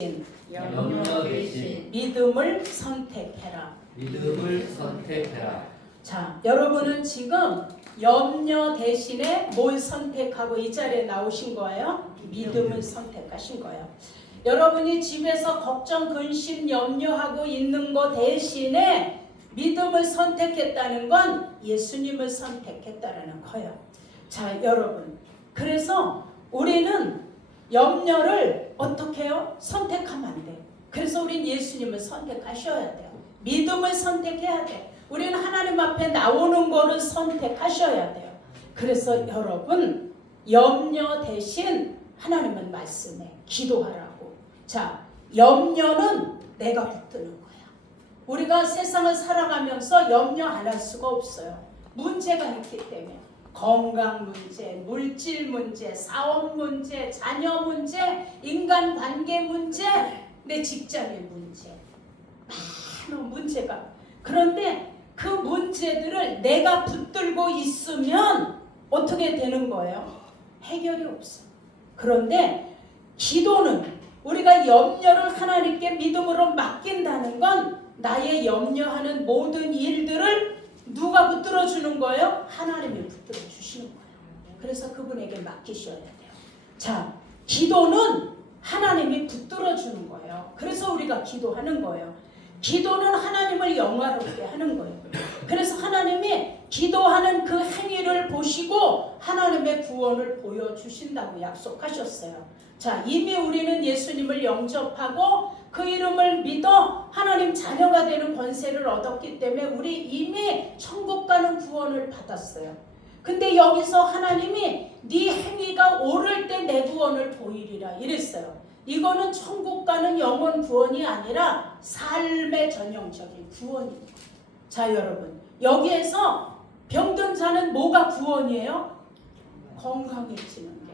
염려 대신 믿음을 선택해라. 믿음을 선택해라. 자, 여러분은 지금 염려 대신에 뭘 선택하고 이 자리에 나오신 거예요? 믿음을 선택하신 거예요. 여러분이 집에서 걱정, 근심, 염려하고 있는 거 대신에 믿음을 선택했다는 건 예수님을 선택했다는 거예요. 자, 여러분, 그래서 우리는 염려를 어떻게 해요? 선택하면 안 돼요. 그래서 우린 예수님을 선택하셔야 돼요. 믿음을 선택해야 돼. 우리는 하나님 앞에 나오는 거를 선택하셔야 돼요. 그래서 여러분, 염려 대신 하나님은 말씀해. 기도하라고. 자, 염려는 내가 붙드는 거야. 우리가 세상을 살아가면서 염려 안 할 수가 없어요. 문제가 있기 때문에. 건강 문제, 물질 문제, 사업 문제, 자녀 문제, 인간관계 문제, 내 직장의 문제. 많은 문제가. 그런데 그 문제들을 내가 붙들고 있으면 어떻게 되는 거예요? 해결이 없어. 그런데 기도는 우리가 염려를 하나님께 믿음으로 맡긴다는 건 나의 염려하는 모든 일들을 누가 붙들어 주는 거예요? 하나님이 붙들어 주시는 거예요. 그래서 그분에게 맡기셔야 돼요. 자, 기도는 하나님이 붙들어 주는 거예요. 그래서 우리가 기도하는 거예요. 기도는 하나님을 영화롭게 하는 거예요. 그래서 하나님이 기도하는 그 행위를 보시고 하나님의 구원을 보여주신다고 약속하셨어요. 자, 이미 우리는 예수님을 영접하고 그 이름을 믿어 하나님 자녀가 되는 권세를 얻었기 때문에 우리 이미 천국 가는 구원을 받았어요. 근데 여기서 하나님이 네 행위가 옳을 때 내 구원을 보이리라 이랬어요. 이거는 천국 가는 영원 구원이 아니라 삶의 전형적인 구원입니다. 자, 여러분, 여기에서 병든 자는 뭐가 구원이에요? 건강해지는 게.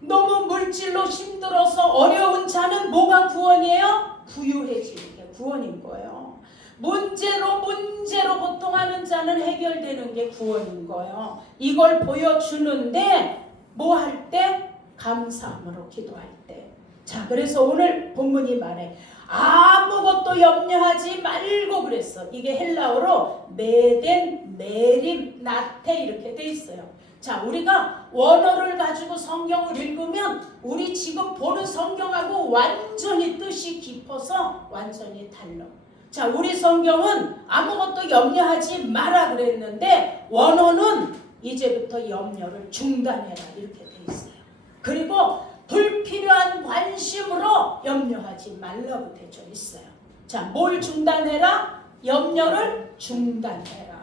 너무 물질로 힘들어서 어려운 자는 뭐가 구원이에요? 부유해지는 게 구원인 거예요. 문제로 고통하는 자는 해결되는 게 구원인 거예요. 이걸 보여주는데 뭐 할 때? 감사함으로 기도할 때. 자, 그래서 오늘 본문이 말해 아무것도 염려하지 말고 그랬어. 이게 헬라어로 메덴, 메림, 나테 이렇게 돼 있어요. 자, 우리가 원어를 가지고 성경을 읽으면 우리 지금 보는 성경하고 완전히 뜻이 깊어서 완전히 달라. 자, 우리 성경은 아무것도 염려하지 마라 그랬는데 원어는 이제부터 염려를 중단해라 이렇게 돼 있어요. 그리고 불필요한 관심으로 염려하지 말라고 되어 있어요. 자, 뭘 중단해라? 염려를 중단해라.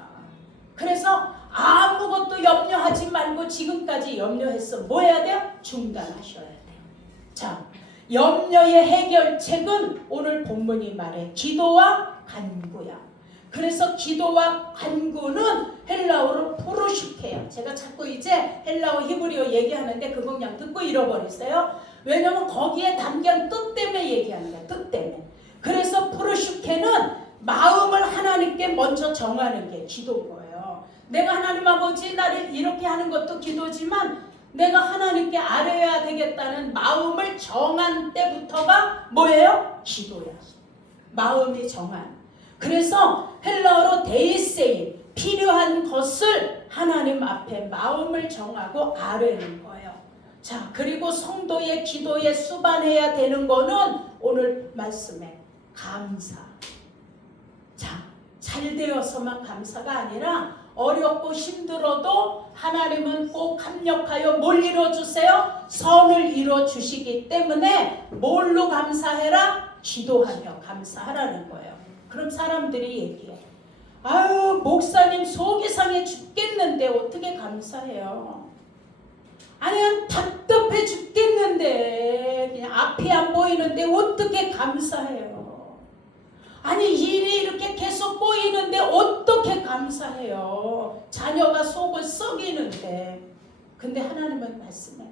그래서 아무것도 염려하지 말고 지금까지 염려했어. 뭐 해야 돼요? 중단하셔야 돼요. 자, 염려의 해결책은 오늘 본문이 말해 기도와 간구야. 그래서 기도와 간구는 헬라어로 포르시케야. 제가 자꾸 이제 헬라어 히브리어 얘기하는데 그거 그냥 듣고 잃어버렸어요. 왜냐면 거기에 담긴 뜻 때문에 얘기하는 거야. 뜻 때문에. 그래서 포르시케는 마음을 하나님께 먼저 정하는 게 기도인 거예요. 내가 하나님 아버지 나를 이렇게 하는 것도 기도지만 내가 하나님께 아뢰어야 되겠다는 마음을 정한 때부터가 뭐예요? 기도야. 마음이 정한. 그래서 헬라어로 데이세이, 필요한 것을 하나님 앞에 마음을 정하고 아뢰는 거예요. 자, 그리고 성도의 기도에 수반해야 되는 거는 오늘 말씀에 감사. 자, 잘 되어서만 감사가 아니라 어렵고 힘들어도 하나님은 꼭 합력하여 뭘 이루어주세요? 선을 이루어주시기 때문에 뭘로 감사해라? 기도하며 감사하라는 거예요. 그럼 사람들이 얘기해. 아유, 목사님 속이 상해 죽겠는데 어떻게 감사해요? 아니, 답답해 죽겠는데 그냥 앞이 안 보이는데 어떻게 감사해요? 아니, 일이 이렇게 계속 보이는데 어떻게 감사해요? 자녀가 속을 썩이는데. 근데 하나님은 말씀해.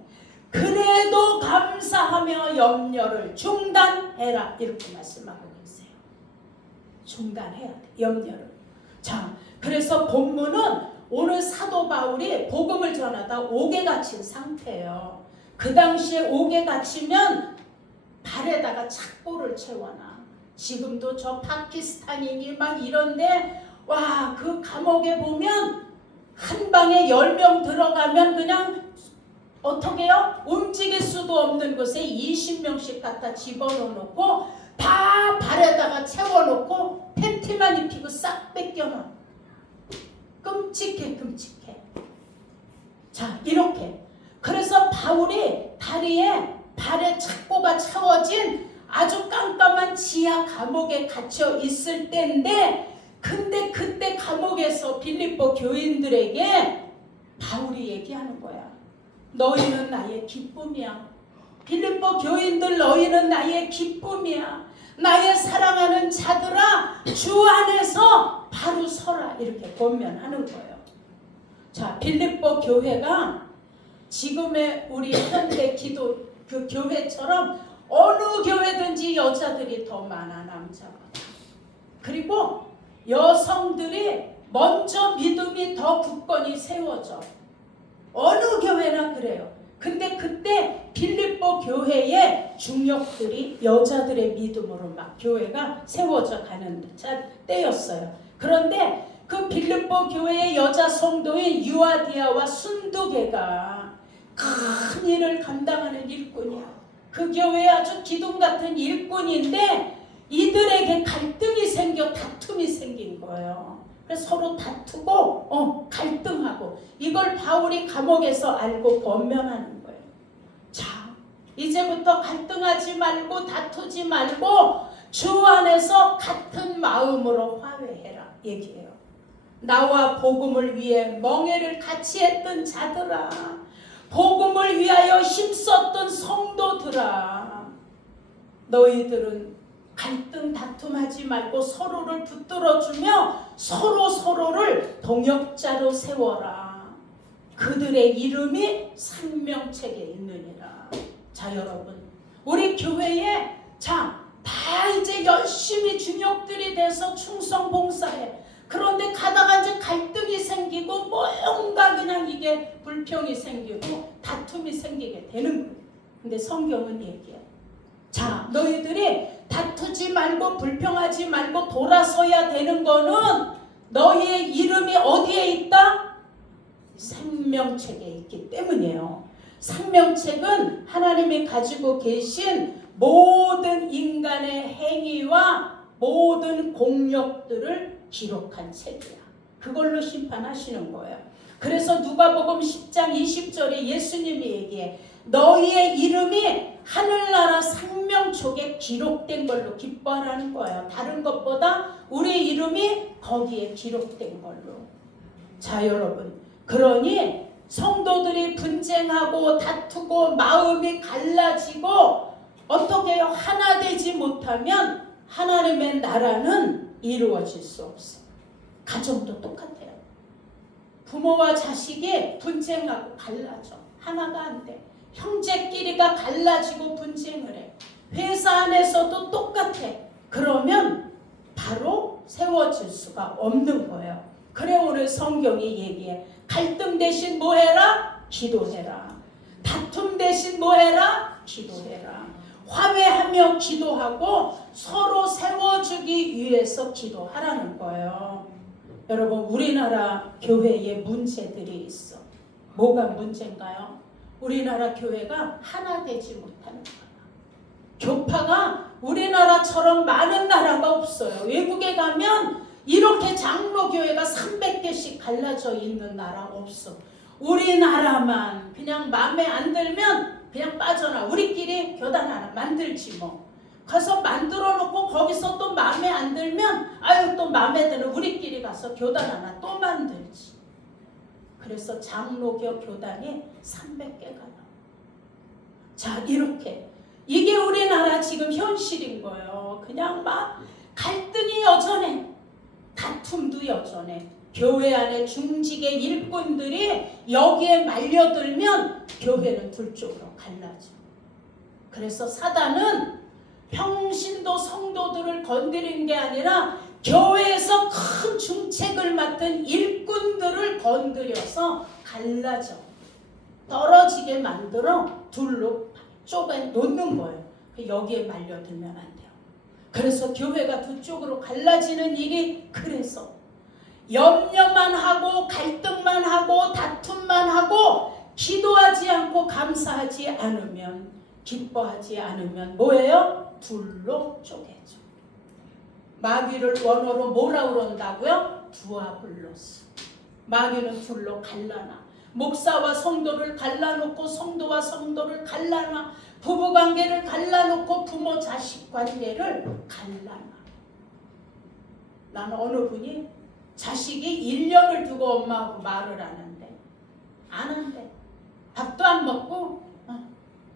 그래도 감사하며 염려를 중단해라. 이렇게 말씀하고 계세요. 중단해야 돼. 염려를. 자, 그래서 본문은 오늘 사도 바울이 복음을 전하다 옥에 갇힌 상태예요. 그 당시에 옥에 갇히면 발에다가 착고를 채워놔. 지금도 저 파키스탄인이 막 이런데 와, 그 감옥에 보면 한 방에 10명 들어가면 그냥 어떻게 해요? 움직일 수도 없는 곳에 20명씩 갖다 집어넣고 다 발에다가 채워놓고 팬티만 입히고 싹 뺏겨놔. 끔찍해, 끔찍해. 자, 이렇게. 그래서 바울이 다리에 발에 착고가 채워진 아주 깜깜한 지하 감옥에 갇혀 있을 때인데, 근데 그때 감옥에서 빌립보 교인들에게 바울이 얘기하는 거야. 너희는 나의 기쁨이야. 빌립보 교인들, 너희는 나의 기쁨이야. 나의 사랑하는 자들아, 주 안에서 바로 서라. 이렇게 권면하는 거예요. 자, 빌립보 교회가 지금의 우리 현대 기도 그 교회처럼 어느 교회든지 여자들이 더 많아, 남자보다. 그리고 여성들이 먼저 믿음이 더 굳건히 세워져. 어느 교회나 그래요. 근데 그때 빌립보 교회의 중력들이 여자들의 믿음으로 막 교회가 세워져 가는 때였어요. 그런데 그 빌립보 교회의 여자 성도인 유아디아와 순두개가 큰 일을 감당하는 일꾼이야. 그 교회에 아주 기둥 같은 일꾼인데 이들에게 갈등이 생겨 다툼이 생긴 거예요. 그래서 서로 다투고 갈등하고 이걸 바울이 감옥에서 알고 권면하는 거예요. 자, 이제부터 갈등하지 말고 다투지 말고 주 안에서 같은 마음으로 화해해라 얘기해요. 나와 복음을 위해 멍에를 같이 했던 자들아, 복음을 위하여 힘썼던 성도들아, 너희들은 갈등 다툼하지 말고 서로를 붙들어주며 서로를 동역자로 세워라. 그들의 이름이 생명책에 있느니라. 자, 여러분, 우리 교회에 다 이제 열심히 중역들이 돼서 충성 봉사해. 그런데 가다가 이제 갈등이 생기고 뭔가 그냥 이게 불평이 생기고 다툼이 생기게 되는 거예요. 근데 성경은 얘기해. 자, 너희들이 다투지 말고 불평하지 말고 돌아서야 되는 거는 너희의 이름이 어디에 있다? 생명책에 있기 때문이에요. 생명책은 하나님이 가지고 계신 모든 인간의 행위와 모든 공력들을 기록한 책이야. 그걸로 심판하시는 거예요. 그래서 누가복음 10장 20절에 예수님이 얘기해. 너희의 이름이 하늘나라 생명책에 기록된 걸로 기뻐하라는 거예요. 다른 것보다 우리 이름이 거기에 기록된 걸로. 자, 여러분, 그러니 성도들이 분쟁하고 다투고 마음이 갈라지고 어떻게 해요? 하나 되지 못하면 하나님의 나라는 이루어질 수 없어요. 가정도 똑같아요. 부모와 자식이 분쟁하고 갈라져. 하나가 안 돼. 형제끼리가 갈라지고 분쟁을 해. 회사 안에서도 똑같아. 그러면 바로 세워질 수가 없는 거예요. 그래 오늘 성경이 얘기해. 갈등 대신 뭐 해라? 기도해라. 다툼 대신 뭐 해라? 기도해라. 화해하며 기도하고 서로 세워주기 위해서 기도하라는 거예요. 여러분, 우리나라 교회에 문제들이 있어. 뭐가 문제인가요? 우리나라 교회가 하나 되지 못하는 거예요. 교파가 우리나라처럼 많은 나라가 없어요. 외국에 가면 이렇게 장로교회가 300개씩 갈라져 있는 나라 없어. 우리나라만 그냥 마음에 안 들면 그냥 빠져나. 우리끼리 교단 하나 만들지 뭐. 가서 만들어 놓고 거기서 또 마음에 안 들면 아유 또 마음에 드는 우리끼리 가서 교단 하나 또 만들지. 그래서 장로교 교단이 300개가 나와. 자, 이렇게 이게 우리나라 지금 현실인 거예요. 그냥 막 갈등이 여전해. 다툼도 여전해. 교회 안에 중직의 일꾼들이 여기에 말려들면 교회는 둘 쪽으로 갈라져. 그래서 사단은 평신도 성도들을 건드린 게 아니라 교회에서 큰 중책을 맡은 일꾼들을 건드려서 갈라져. 떨어지게 만들어 둘로 쪼개 놓는 거예요. 여기에 말려들면 안 돼요. 그래서 교회가 두 쪽으로 갈라지는 일이 그래서 염려만 하고 갈등만 하고 다툼만 하고 기도하지 않고 감사하지 않으면 기뻐하지 않으면 뭐예요? 둘로 쪼개져. 마귀를 원어로 뭐라 그런다고요? 두아블로스. 마귀는 둘로 갈라놔. 목사와 성도를 갈라놓고 성도와 성도를 갈라놔. 부부관계를 갈라놓고 부모 자식 관계를 갈라놔. 나는 어느 분이 자식이 1년을 두고 엄마하고 말을 안 한대. 안 한대. 밥도 안 먹고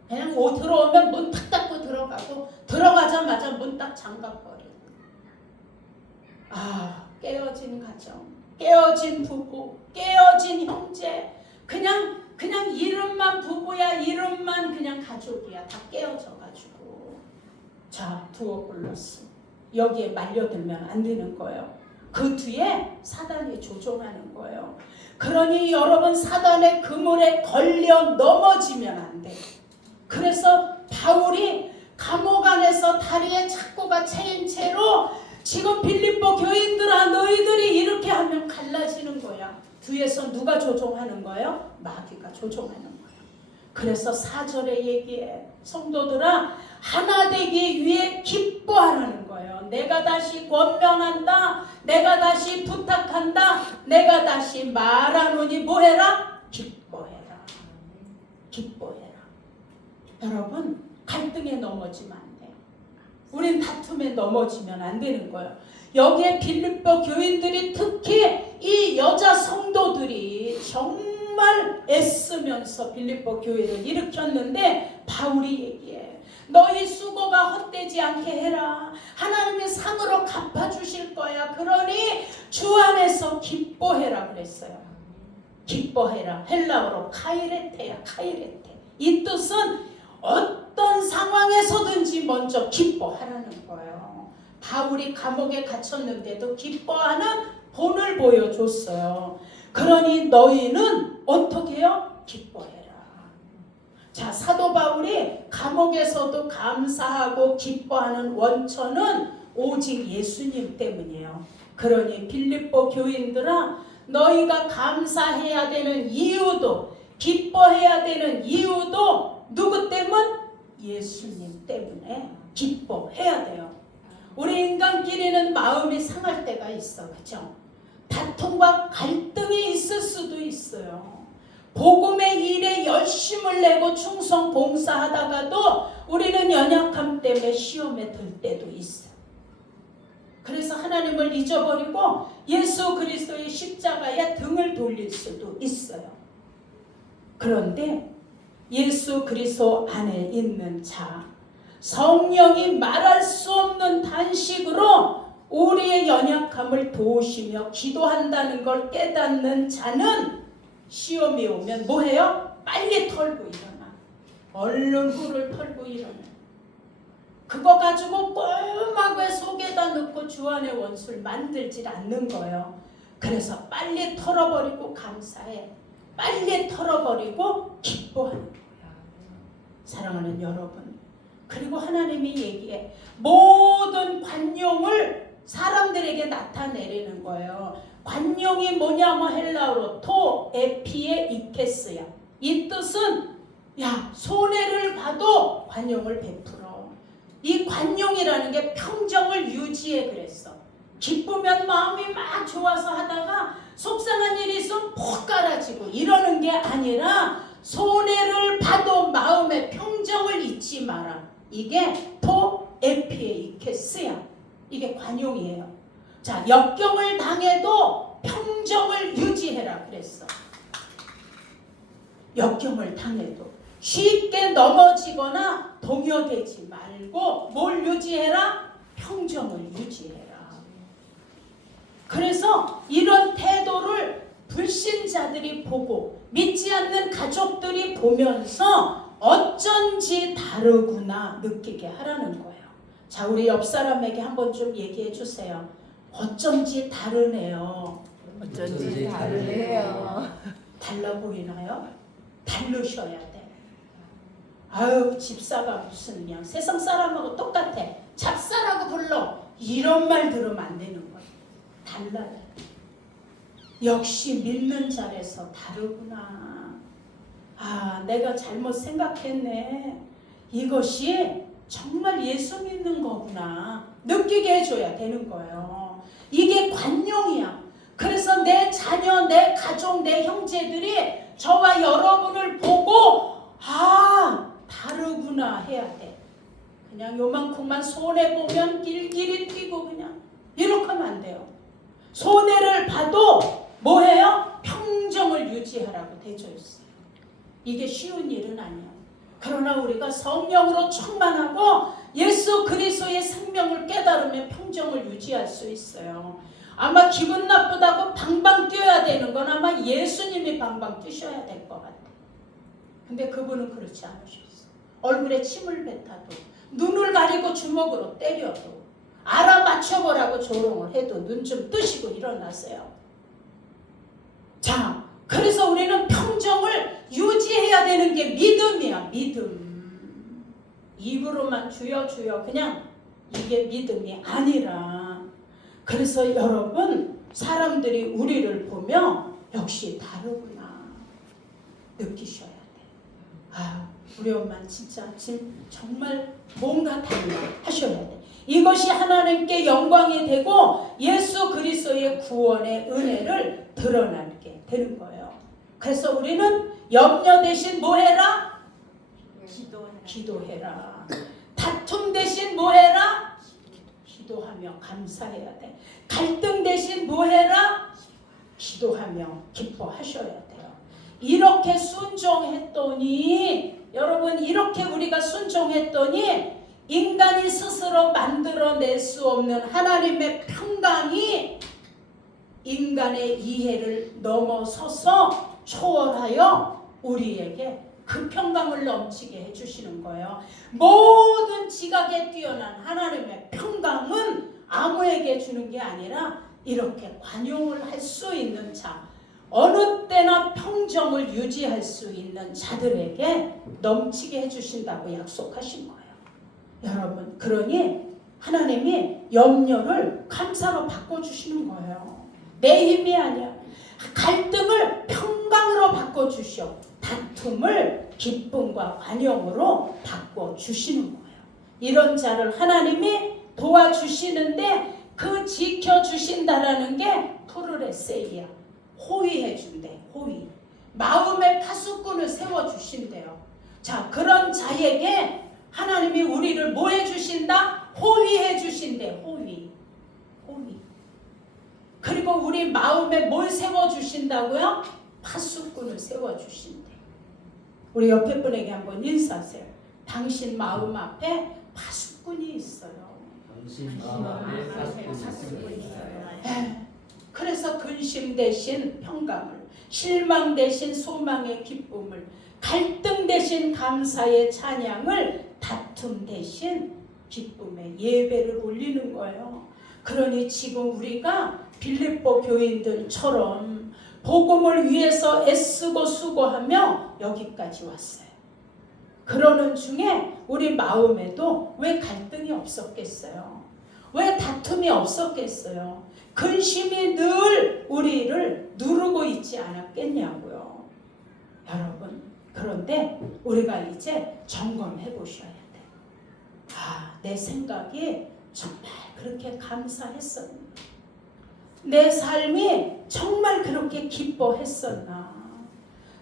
그냥 들어오면 문 탁 닫고 들어가고 들어가자마자 문 딱 잠가버리고. 깨어진 가정, 깨어진 부부, 깨어진 형제, 그냥 이름만 부부야, 이름만 그냥 가족이야. 다 깨어져가지고. 자, 두어블러스. 여기에 말려들면 안 되는 거예요. 그 뒤에 사단이 조종하는 거예요. 그러니 여러분, 사단의 그물에 걸려 넘어지면 안 돼. 그래서 바울이 감옥 안에서 다리에 착고가 채인 채로 지금 빌립보 교인들아, 너희들이 이렇게 하면 갈라지는 거야. 뒤에서 누가 조종하는 거예요? 마귀가 조종하는 거예요. 그래서 4절에 얘기해. 성도들아, 하나 되기 위해 기뻐하라는 거예요. 내가 다시 권면한다. 내가 다시 부탁한다. 내가 다시 말하노니 뭐해라? 기뻐해라. 기뻐해라. 여러분, 갈등에 넘어지면 안 돼요. 우린 다툼에 넘어지면 안 되는 거예요. 여기에 빌립보 교인들이, 특히 이 여자 성도들이 정말 애쓰면서 빌립보 교회를 일으켰는데 바울이 얘기해. 너희 수고가 헛되지 않게 해라. 하나님의 상으로 갚아주실 거야. 그러니 주 안에서 기뻐해라 그랬어요. 기뻐해라. 헬라어로 카이레테야. 카이레테. 이 뜻은 어떤 상황에서든지 먼저 기뻐하라는 거예요. 바울이 감옥에 갇혔는데도 기뻐하는 본을 보여줬어요. 그러니 너희는 어떻게 해요? 기뻐해라. 자, 사도 바울이 감옥에서도 감사하고 기뻐하는 원천은 오직 예수님 때문이에요. 그러니 빌립보 교인들아, 너희가 감사해야 되는 이유도, 기뻐해야 되는 이유도 누구 때문? 예수님 때문에 기뻐해야 돼요. 우리 인간끼리는 마음이 상할 때가 있어. 그렇죠? 다툼과 갈등이 있을 수도 있어요. 복음의 일에 열심을 내고 충성 봉사하다가도 우리는 연약함 때문에 시험에 들 때도 있어요. 그래서 하나님을 잊어버리고 예수 그리스도의 십자가에 등을 돌릴 수도 있어요. 그런데 예수 그리스도 안에 있는 자, 성령이 말할 수 없는 단식으로 우리의 연약함을 도우시며 기도한다는 걸 깨닫는 자는 시험이 오면 뭐해요? 빨리 털고 일어나. 얼른 꿀을 털고 일어나. 그거 가지고 꼴마구에 속에다 넣고 주 안의 원수를 만들질 않는 거예요. 그래서 빨리 털어버리고 감사해. 빨리 털어버리고 기뻐하는 거야. 사랑하는 여러분, 그리고 하나님이 얘기해. 모든 관용을 사람들에게 나타내리는 거예요. 관용이 뭐냐면 헬라어로 토 에피에 이케스야. 이 뜻은 손해를 봐도 관용을 베풀어. 이 관용이라는 게 평정을 유지해 그랬어. 기쁘면 마음이 막 좋아서 하다가 속상한 일이 있으면 폭 깔아지고 이러는 게 아니라 손해를 봐도 마음의 평정을 잊지 마라. 이게 토 에피에 이케스야. 이게 관용이에요. 자, 역경을 당해도 평정을 유지해라 그랬어. 역경을 당해도 쉽게 넘어지거나 동요되지 말고 뭘 유지해라? 평정을 유지해라. 그래서 이런 태도를 불신자들이 보고 믿지 않는 가족들이 보면서 어쩐지 다르구나 느끼게 하라는 거예요. 자, 우리 옆 사람에게 한번 좀 얘기해 주세요. 어쩐지 다르네요. 어쩐지 다르네요. 달라 보이나요? 다르셔야 돼. 아유 집사가 무슨 그냥 세상 사람하고 똑같아. 잡사라고 불러. 이런 말 들으면 안 되는 거예요. 달라요. 역시 믿는 자에서 다르구나. 아, 내가 잘못 생각했네. 이것이 정말 예수 믿는 거구나. 느끼게 해줘야 되는 거예요. 이게 관용이야. 그래서 내 자녀, 내 가족, 내 형제들이 저와 여러분을 보고 아, 다르구나 해야 돼. 그냥 요만큼만 손해보면 길길이 뛰고 그냥 이렇게 하면 안 돼요. 손해를 봐도 뭐해요? 평정을 유지하라고 되어 있어요. 이게 쉬운 일은 아니에요. 그러나 우리가 성령으로 충만하고 예수 그리스도의 생명을 깨달으면 평정을 유지할 수 있어요. 아마 기분 나쁘다고 방방 뛰어야 되는 건 아마 예수님이 방방 뛰셔야 될 것 같아요. 근데 그분은 그렇지 않으셨어요. 얼굴에 침을 뱉어도 눈을 가리고 주먹으로 때려도 알아맞혀보라고 조롱을 해도 눈 좀 뜨시고 일어나세요. 자, 그래서 우리는 평정을 유지해야 되는 게 믿음이야. 믿음. 입으로만 주여 주여 그냥 이게 믿음이 아니라 그래서 여러분 사람들이 우리를 보며 역시 다르구나 느끼셔야 돼. 아, 우리 엄마는 진짜 정말 뭔가 달라 하셔야 돼. 이것이 하나님께 영광이 되고 예수 그리스도의 구원의 은혜를 드러나게 되는 거예요. 그래서 우리는 염려 대신 뭐 해라? 기도해라. 다툼 대신 뭐 해라? 기도하며 감사해야 돼. 갈등 대신 뭐 해라? 기도하며 기뻐하셔야 돼요. 이렇게 순종했더니 여러분 이렇게 우리가 순종했더니 인간이 스스로 만들어낼 수 없는 하나님의 평강이 인간의 이해를 넘어서서 초월하여 우리에게 그 평강을 넘치게 해주시는 거예요. 모든 지각에 뛰어난 하나님의 평강은 아무에게 주는 게 아니라 이렇게 관용을 할 수 있는 자, 어느 때나 평정을 유지할 수 있는 자들에게 넘치게 해주신다고 약속하신 거예요. 여러분, 그러니 하나님이 염려를 감사로 바꿔주시는 거예요. 내 힘이 아니야. 갈등을 평강으로 바꿔주셔. 다툼을 기쁨과 관용으로 바꿔주시는 거예요. 이런 자를 하나님이 도와주시는데 그 지켜주신다라는 게 푸르레세이야. 호위해준대. 호위. 마음의 파수꾼을 세워주신대요. 자, 그런 자에게 하나님이 우리를 뭐 해주신다? 호위해주신대. 호위. 호위. 그리고 우리 마음에 뭘 세워주신다고요? 파수꾼을 세워주신대. 우리 옆에 분에게 한번 인사하세요. 당신 마음 앞에 파수꾼이 있어요. 당신 마음에 파수꾼이 있어요. 그래서 근심 대신 평강을, 실망 대신 소망의 기쁨을, 갈등 대신 감사의 찬양을, 다툼 대신 기쁨의 예배를 올리는 거예요. 그러니 지금 우리가 빌립보 교인들처럼 복음을 위해서 애쓰고 수고하며 여기까지 왔어요. 그러는 중에 우리 마음에도 왜 갈등이 없었겠어요? 왜 다툼이 없었겠어요? 근심이 늘 우리를 누르고 있지 않았겠냐고요. 여러분, 그런데 우리가 이제 점검해 보셔야 돼. 아, 내 생각이 정말 그렇게 감사했었나? 내 삶이 정말 그렇게 기뻐했었나?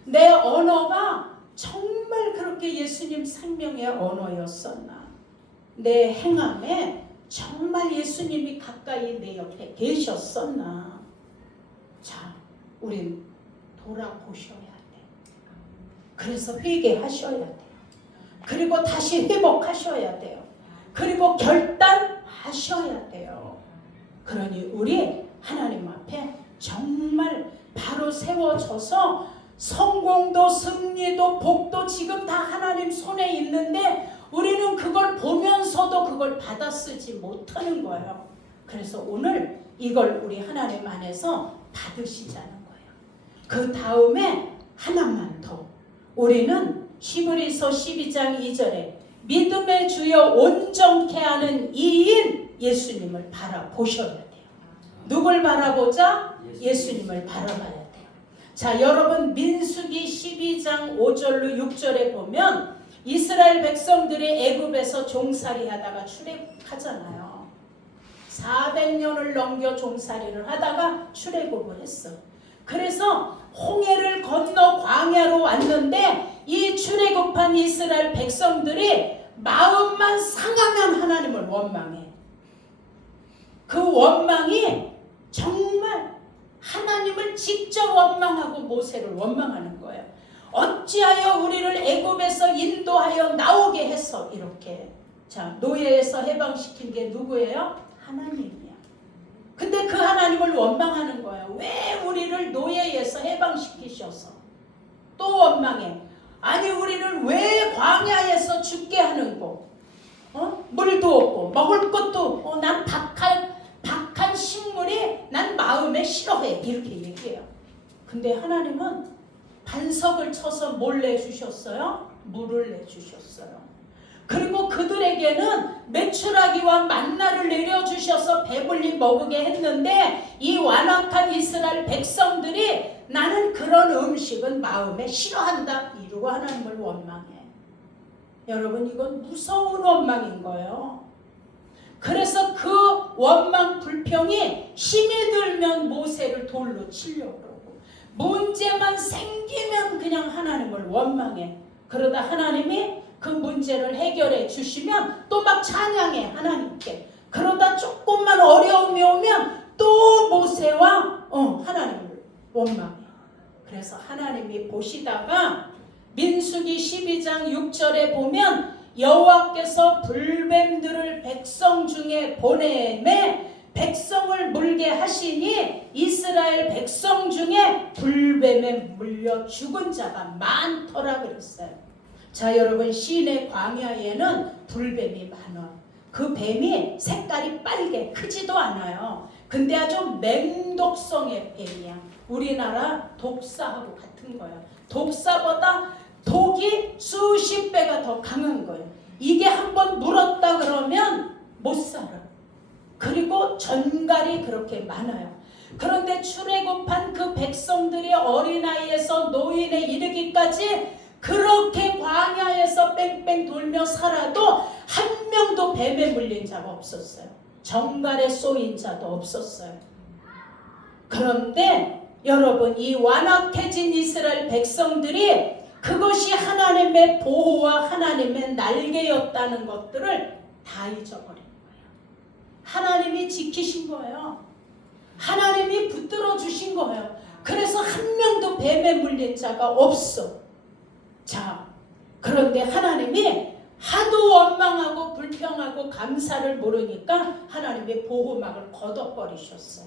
내 언어가 정말 그렇게 예수님 생명의 언어였었나? 내 행함에 정말 예수님이 가까이 내 옆에 계셨었나? 자, 우린 돌아보셔야 돼. 그래서 회개하셔야 돼요. 그리고 다시 회복하셔야 돼요. 그리고 결단하셔야 돼요. 그러니 우리 하나님 앞에 정말 바로 세워져서 성공도 승리도 복도 지금 다 하나님 손에 있는데 우리는 그걸 보면서도 그걸 받아 쓰지 못하는 거예요. 그래서 오늘 이걸 우리 하나님 안에서 받으시자는 거예요. 그 다음에 하나만 더. 우리는 히브리서 12장 2절에 믿음의 주여 온전케 하는 이인 예수님을 바라보셔야 돼요. 누굴 바라보자? 예수님을 바라봐야 돼요. 자, 여러분 민수기 12장 5절로 6절에 보면 이스라엘 백성들이 애굽에서 종살이 하다가 출애굽하잖아요. 400년을 넘겨 종살이를 하다가 출애굽을 했어. 그래서 홍해를 건너 광야로 왔는데 이 출애굽한 이스라엘 백성들이 마음만 상하면 하나님을 원망해. 그 원망이 정말 하나님을 직접 원망하고 모세를 원망하는 거예요. 어찌하여 우리를 애굽에서 인도하여 나오게 했어? 이렇게. 자, 노예에서 해방시킨 게 누구예요? 하나님이야. 근데 그 하나님을 원망하는 거예요. 왜 우리를 노예에서 해방시키셔서? 또 원망해. 아니 우리를 왜 광야에서 죽게 하는고? 물도 없고 먹을 것도 없고 난 박한 식물이 난 마음에 싫어해. 이렇게 얘기해요. 근데 하나님은 반석을 쳐서 뭘 내주셨어요? 물을 내주셨어요. 그리고 그들에게는 메추라기와 만나를 내려주셔서 배불리 먹게 했는데 이 완악한 이스라엘 백성들이 나는 그런 음식은 마음에 싫어한다 이러고 하나님을 원망해. 여러분 이건 무서운 원망인 거예요. 그래서 그 원망 불평이 힘이 들면 모세를 돌로 치려고 그러고 문제만 생기면 그냥 하나님을 원망해. 그러다 하나님이 그 문제를 해결해 주시면 또 막 찬양해 하나님께. 그러다 조금만 어려움이 오면 또 모세와 하나님을 원망해. 그래서 하나님이 보시다가 민수기 12장 6절에 보면 여호와께서 불뱀들을 백성 중에 보내매 백성을 물게 하시니 이스라엘 백성 중에 불뱀에 물려 죽은 자가 많더라 그랬어요. 자, 여러분 시내 광야에는 불뱀이 많아요. 그 뱀이 색깔이 빨개 크지도 않아요. 근데 아주 맹독성의 뱀이야. 우리나라 독사하고 같은 거예요. 독사보다 독이 수십 배가 더 강한 거예요. 이게 한번 물었다 그러면 못 살아. 그리고 전갈이 그렇게 많아요. 그런데 출애굽한 그 백성들이 어린아이에서 노인에 이르기까지 그렇게 광야에서 뺑뺑 돌며 살아도 한 명도 뱀에 물린 자가 없었어요. 전갈에 쏘인 자도 없었어요. 그런데 여러분 이 완악해진 이스라엘 백성들이 그것이 하나님의 보호와 하나님의 날개였다는 것들을 다 잊어버린 거예요. 하나님이 지키신 거예요. 하나님이 붙들어 주신 거예요. 그래서 한 명도 뱀에 물린 자가 없어. 자, 그런데 하나님이 하도 원망하고 불평하고 감사를 모르니까 하나님의 보호막을 걷어버리셨어요.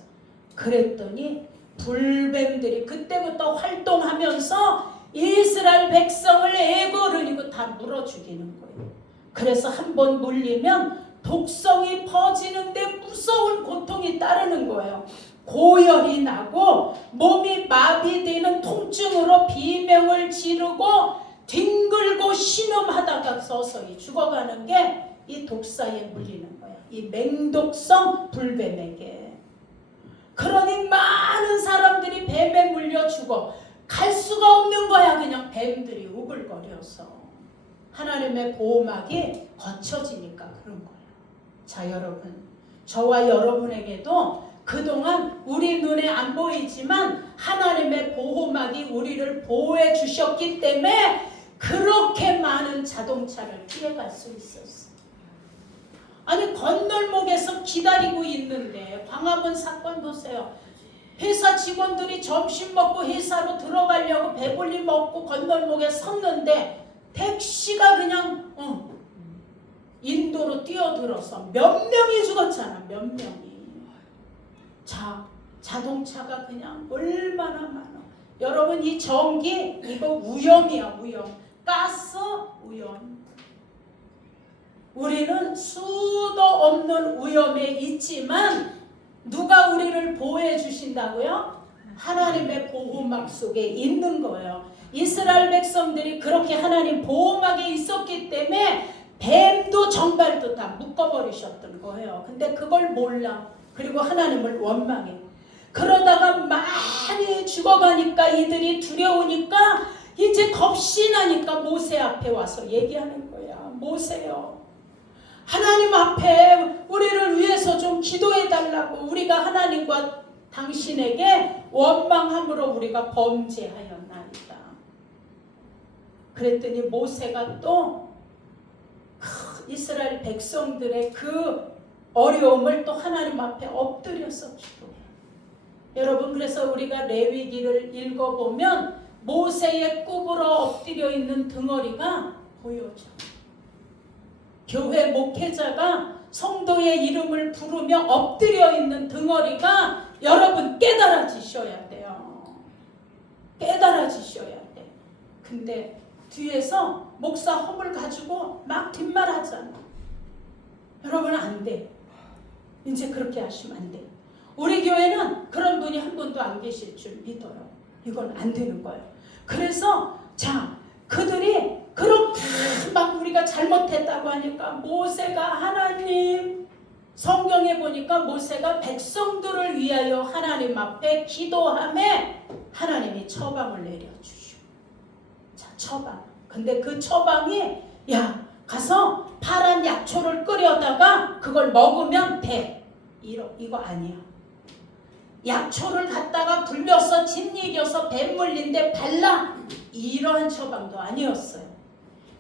그랬더니 불뱀들이 그때부터 활동하면서 이스라엘 백성을 애고르니고 다 물어 죽이는 거예요. 그래서 한번 물리면 독성이 퍼지는데 무서운 고통이 따르는 거예요. 고열이 나고 몸이 마비되는 통증으로 비명을 지르고 뒹굴고 신음하다가 서서히 죽어가는 게 이 독사에 물리는 거예요. 이 맹독성 불뱀에게. 그러니 많은 사람들이 뱀에 물려 죽어. 갈 수가 없는 거야. 그냥 뱀들이 우글거려서. 하나님의 보호막이 거쳐지니까 그런 거예요. 자, 여러분, 저와 여러분에게도 그동안 우리 눈에 안 보이지만 하나님의 보호막이 우리를 보호해 주셨기 때문에 그렇게 많은 자동차를 피해갈 수 있었어. 아니 건널목에서 기다리고 있는데 광화문 사건 보세요. 회사 직원들이 점심 먹고 회사로 들어가려고 배불리 먹고 건널목에 섰는데 택시가 그냥 인도로 뛰어들어서 몇 명이 죽었잖아. 몇 명이. 자, 자동차가 그냥 얼마나 많아. 여러분 이 전기 이거 위험이야. 위험. 가스 위험. 우리는 수도 없는 위험에 있지만 누가 우리를 보호해 주신다고요? 하나님의 보호막 속에 있는 거예요. 이스라엘 백성들이 그렇게 하나님 보호막에 있었기 때문에 뱀도 정갈도 다 묶어버리셨던 거예요. 근데 그걸 몰라. 그리고 하나님을 원망해. 그러다가 많이 죽어가니까 이들이 두려우니까 이제 겁이 나니까 모세 앞에 와서 얘기하는 거야. 모세요, 하나님 앞에 우리를 위해서 좀 기도해 달라고. 우리가 하나님과 당신에게 원망함으로 우리가 범죄하였나이다. 그랬더니 모세가 또 이스라엘 백성들의 그 어려움을 또 하나님 앞에 엎드려서 기도해. 여러분, 그래서 우리가 레위기를 읽어보면 모세의 꾸불어 엎드려 있는 등어리가 보여져. 교회 목회자가 성도의 이름을 부르며 엎드려 있는 등어리가 여러분 깨달아지셔야 돼요. 깨달아지셔야 돼. 근데 뒤에서 목사 허물 가지고 막 뒷말하잖아. 여러분 안 돼. 이제 그렇게 하시면 안 돼. 우리 교회는 그런 분이 한 분도 안 계실 줄 믿어요. 이건 안 되는 거예요. 그래서 그들이 그렇게 막 우리가 잘못했다고 하니까 모세가 하나님, 성경에 보니까 모세가 백성들을 위하여 하나님 앞에 기도함에 하나님이 처방을 내려주시고. 자, 처방. 근데 그 처방이 가서 파란 약초를 끓여다가 그걸 먹으면 돼. 이거 아니야. 약초를 갖다가 불려서 짓이겨서 뱀 물린데 발라. 이러한 처방도 아니었어요.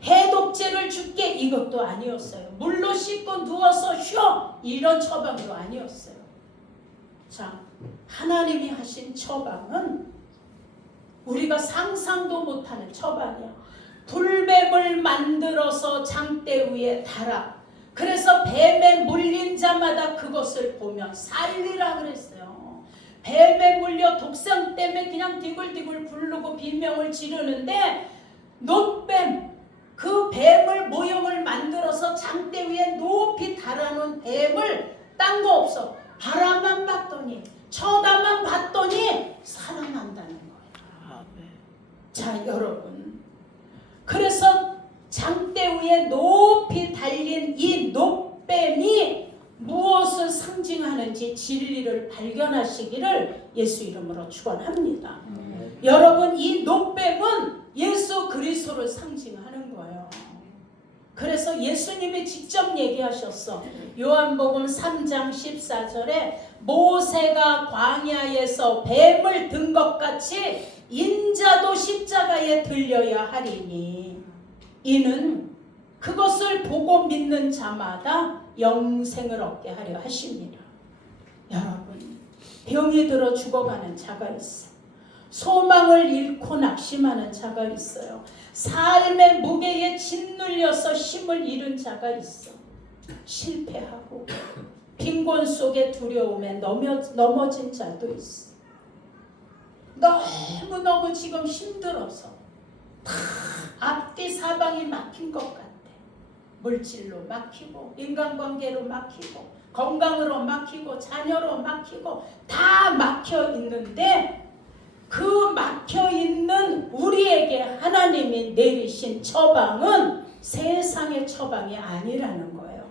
해독제를 줄게. 이것도 아니었어요. 물로 씻고 누워서 쉬어. 이런 처방도 아니었어요. 자, 하나님이 하신 처방은 우리가 상상도 못하는 처방이야. 불뱀을 만들어서 장대 위에 달아. 그래서 뱀에 물린 자마다 그것을 보면 살리라 그랬어요. 뱀에 물려 독성 때문에 그냥 디굴디굴 부르고 비명을 지르는데 놋뱀, 그 뱀을 모형을 만들어서 장대 위에 높이 달아놓은 뱀을 딴 거 없어. 바라만 봤더니, 쳐다만 봤더니 살아난다는 거예요. 자, 여러분, 그래서 장대 위에 높이 달린 이 놋뱀이 무엇을 상징하는지 진리를 발견하시기를 예수 이름으로 축원합니다. 여러분, 이 놋뱀은 예수 그리스도를 상징하는 거예요. 그래서 예수님이 직접 얘기하셨어. 요한복음 3장 14절에 모세가 광야에서 뱀을 든 것 같이 인자도 십자가에 들려야 하리니 이는 그것을 보고 믿는 자마다 영생을 얻게 하려 하십니다. 여러분, 병이 들어 죽어가는 자가 있어. 소망을 잃고 낙심하는 자가 있어요. 삶의 무게에 짓눌려서 힘을 잃은 자가 있어. 실패하고 빈곤 속에 두려움에 넘어진 자도 있어. 너무너무 지금 힘들어서 다 앞뒤 사방이 막힌 것 같아. 물질로 막히고 인간관계로 막히고 건강으로 막히고 자녀로 막히고 다 막혀 있는데 그 막혀 있는 우리에게 하나님이 내리신 처방은 세상의 처방이 아니라는 거예요.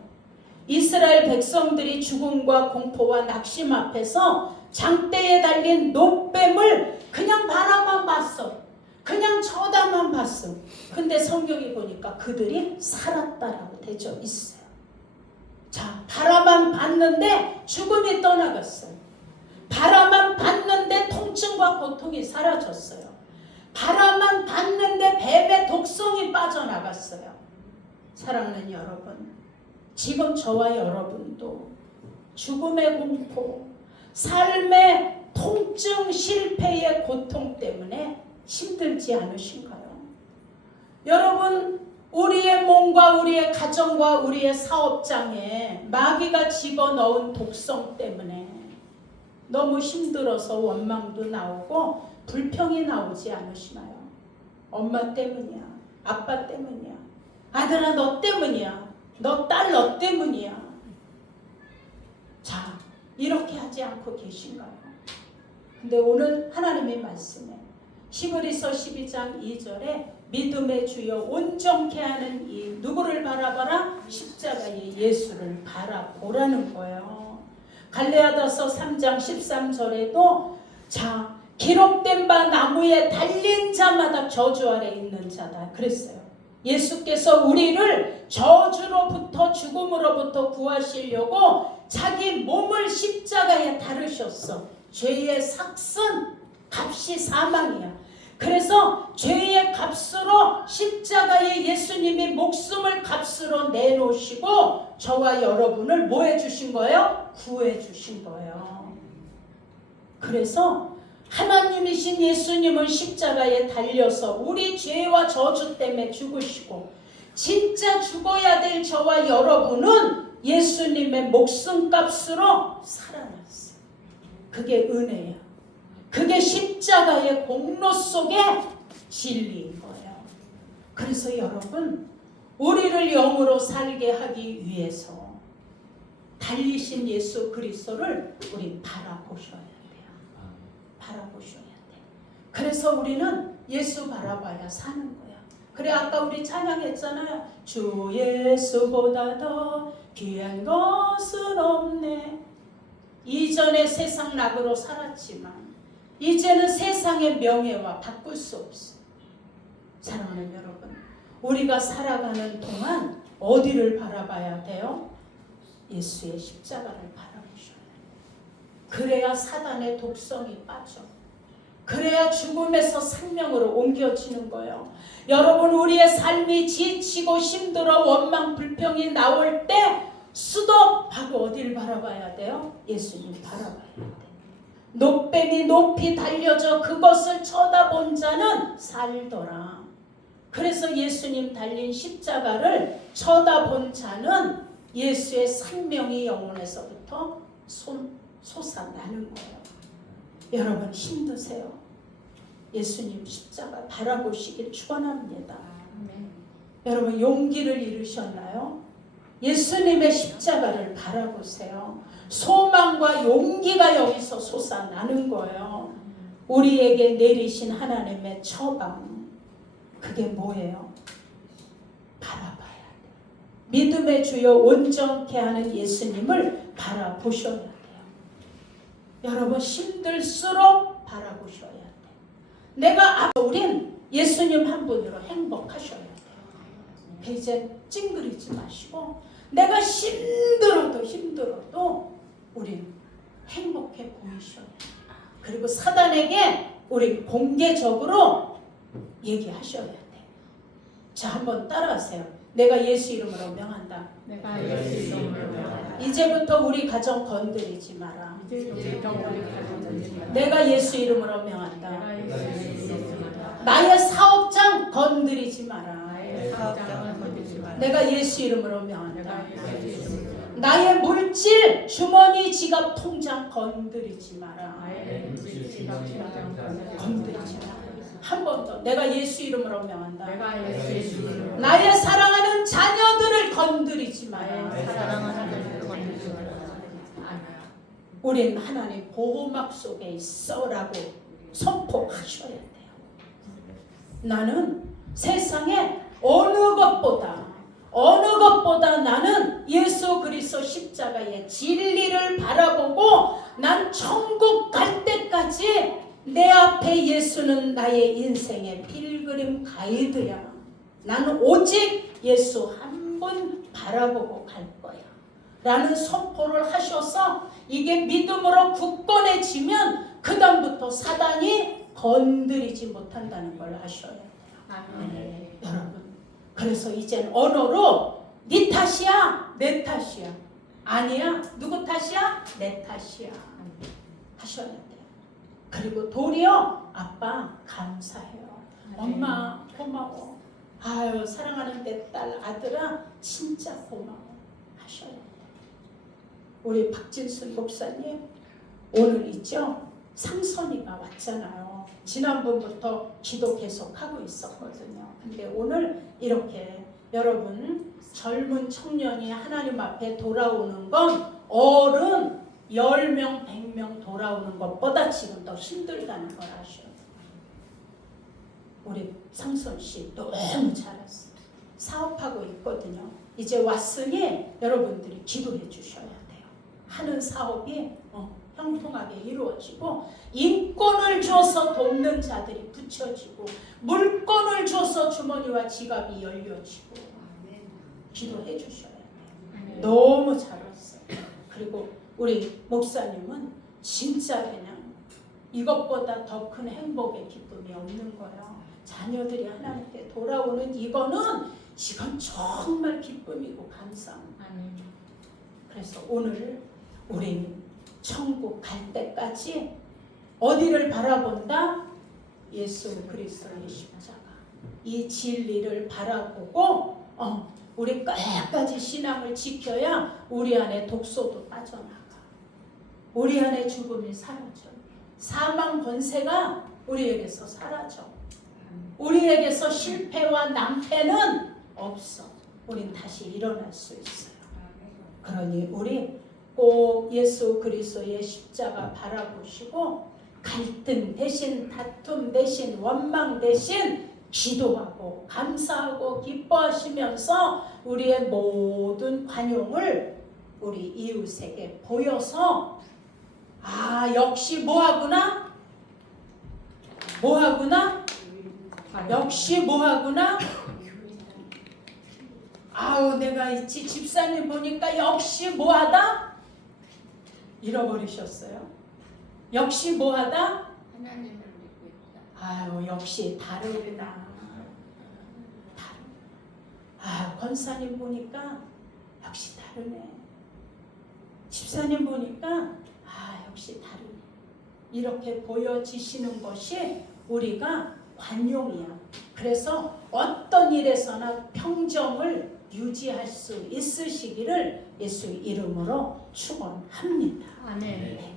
이스라엘 백성들이 죽음과 공포와 낙심 앞에서 장대에 달린 놋뱀을 그냥 바라만 봤어. 그냥 쳐다만 봤어. 근데 성경이 보니까 그들이 살았다라고 되어 있어요. 자, 바라만 봤는데 죽음이 떠나갔어요. 바라만 봤는데 통증과 고통이 사라졌어요. 바라만 봤는데 뱀의 독성이 빠져나갔어요. 사랑하는 여러분, 지금 저와 여러분도 죽음의 공포, 삶의 통증, 실패의 고통 때문에 힘들지 않으신가요? 여러분, 우리의 몸과 우리의 가정과 우리의 사업장에 마귀가 집어넣은 독성 때문에 너무 힘들어서 원망도 나오고 불평이 나오지 않으시나요? 엄마 때문이야. 아빠 때문이야. 아들아 너 때문이야. 너 딸 너 때문이야. 자, 이렇게 하지 않고 계신가요? 근데 오늘 하나님의 말씀에 히브리서 12장 2절에 믿음의 주여 온전케 하는 이 누구를 바라봐라? 십자가의 예수를 바라보라는 거예요. 갈라디아서 3장 13절에도 자 기록된 바 나무에 달린 자마다 저주 아래 있는 자다 그랬어요. 예수께서 우리를 저주로부터 죽음으로부터 구하시려고 자기 몸을 십자가에 달으셨어. 죄의 삭슨 값이 사망이야. 그래서 죄의 값으로 십자가에 예수님이 목숨을 값으로 내놓으시고 저와 여러분을 뭐 해주신 거예요? 구해주신 거예요. 그래서 하나님이신 예수님은 십자가에 달려서 우리 죄와 저주 때문에 죽으시고 진짜 죽어야 될 저와 여러분은 예수님의 목숨값으로 살아났어요. 그게 은혜야. 그게 십자가의 공로 속의 진리인 거예요. 그래서 여러분 우리를 영으로 살게 하기 위해서 달리신 예수 그리스도를 우리 바라보셔야 돼요. 바라보셔야 돼. 그래서 우리는 예수 바라봐야 사는 거야. 그래 아까 우리 찬양했잖아요. 주 예수보다 더 귀한 것은 없네. 이전에 세상 낙으로 살았지만 이제는 세상의 명예와 바꿀 수 없어. 사랑하는 여러분, 우리가 살아가는 동안 어디를 바라봐야 돼요? 예수의 십자가를 바라보셔야 돼요. 그래야 사단의 독성이 빠져. 그래야 죽음에서 생명으로 옮겨지는 거예요. 여러분 우리의 삶이 지치고 힘들어 원망 불평이 나올 때 스톱하고 어디를 바라봐야 돼요? 예수님 바라봐야 돼요. 높뱀이 높이 달려져 그것을 쳐다본 자는 살더라. 그래서 예수님 달린 십자가를 쳐다본 자는 예수의 생명이 영혼에서부터 솟아나는 거예요. 여러분 힘드세요? 예수님 십자가 바라보시길 축원합니다. 여러분 용기를 잃으셨나요? 예수님의 십자가를 바라보세요. 소망과 용기가 여기서 솟아나는 거예요. 우리에게 내리신 하나님의 처방 그게 뭐예요? 바라봐야 돼요. 믿음의 주여 온전케 하는 예수님을 바라보셔야 돼요. 여러분 힘들수록 바라보셔야 돼요. 내가 우린 예수님 한 분으로 행복하셔야 돼요. 이제 찡그리지 마시고 내가 힘들어도 우린 행복해 보이셔야 돼요. 그리고 사단에게 우리 공개적으로 얘기하셔야 돼요. 자, 한번 따라하세요. 내가 예수 이름으로 명한다. 내가 예수 이름으로 명한다. 이제부터 우리 가정 건드리지 마라. 내가 예수 이름으로 명한다. 나의 사업장 건드리지 마라. 내가 예수 이름으로 명한다. 나의 물질, 주머니, 지갑, 통장 건드리지 마라. 건드리지 마라. 한 번 더. 내가 예수 이름으로 명한다. 나의 사랑하는 자녀들을 건드리지 마라. 우린 하나님 보호막 속에 있어라고 선포하셔야 돼요. 나는 세상에 어느 것보다 나는 예수 그리스도 십자가의 진리를 바라보고 난 천국 갈 때까지 내 앞에 예수는 나의 인생의 필그림 가이드야. 나는 오직 예수 한 분 바라보고 갈 거야. 라는 선포를 하셔서 이게 믿음으로 굳건해지면 그 다음부터 사단이 건드리지 못한다는 걸 하셔야 돼요. 여러분 그래서 이젠 언어로 네 탓이야 내 탓이야 아니야 누구 탓이야 내 탓이야 하셔야 돼요. 그리고 도리어 아빠 감사해요. 엄마 고마워. 아유 사랑하는 내 딸 아들아 진짜 고마워 하셔야 돼요. 우리 박진순 목사님 오늘 있죠? 상선이가 왔잖아요. 지난번부터 기도 계속 하고 있었거든요. 근데 오늘 이렇게 여러분 젊은 청년이 하나님 앞에 돌아오는 건 어른 10명, 100명 돌아오는 것보다 지금 더 힘들다는 걸 아셔요. 우리 상선 씨 너무 잘했어요. 사업하고 있거든요. 이제 왔으니 여러분들이 기도해 주셔야 돼요. 하는 사업이 형통하게 이루어지고 인권을 줘서 돕는 자들이 붙여지고 물건을 줘서 주머니와 지갑이 열려지고 기도해 주셔야 돼요. 너무 잘했어요. 그리고 우리 목사님은 진짜 그냥 이것보다 더 큰 행복의 기쁨이 없는 거예요. 자녀들이 하나님께 돌아오는 이건 정말 기쁨이고 감사합니다. 그래서 오늘 우리는 천국 갈 때까지 어디를 바라본다? 예수 그리스도의 십자가. 이 진리를 바라보고 우리 끝까지 신앙을 지켜야 우리 안에 독소도 빠져나가. 우리 안에 죽음이 사라져. 사망 권세가 우리에게서 사라져. 우리에게서 실패와 낭패는 없어. 우린 다시 일어날 수 있어요. 그러니 우리 꼭 예수 그리스도의 십자가 바라보시고 갈등 대신 다툼 대신 원망 대신 기도하고 감사하고 기뻐하시면서 우리의 모든 관용을 우리 이웃에게 보여서 역시 뭐하구나? 역시 뭐하구나? 내가 있지 집사님 보니까 역시 뭐하다? 잃어버리셨어요. 역시 뭐하다? 하나님을 믿고 있다. 역시 다르구나. 권사님 보니까 역시 다르네. 집사님 보니까 역시 다르네. 이렇게 보여지시는 것이 우리가 관용이야. 그래서 어떤 일에서나 평정을 유지할 수 있으시기를 예수 이름으로 축원합니다. 아멘.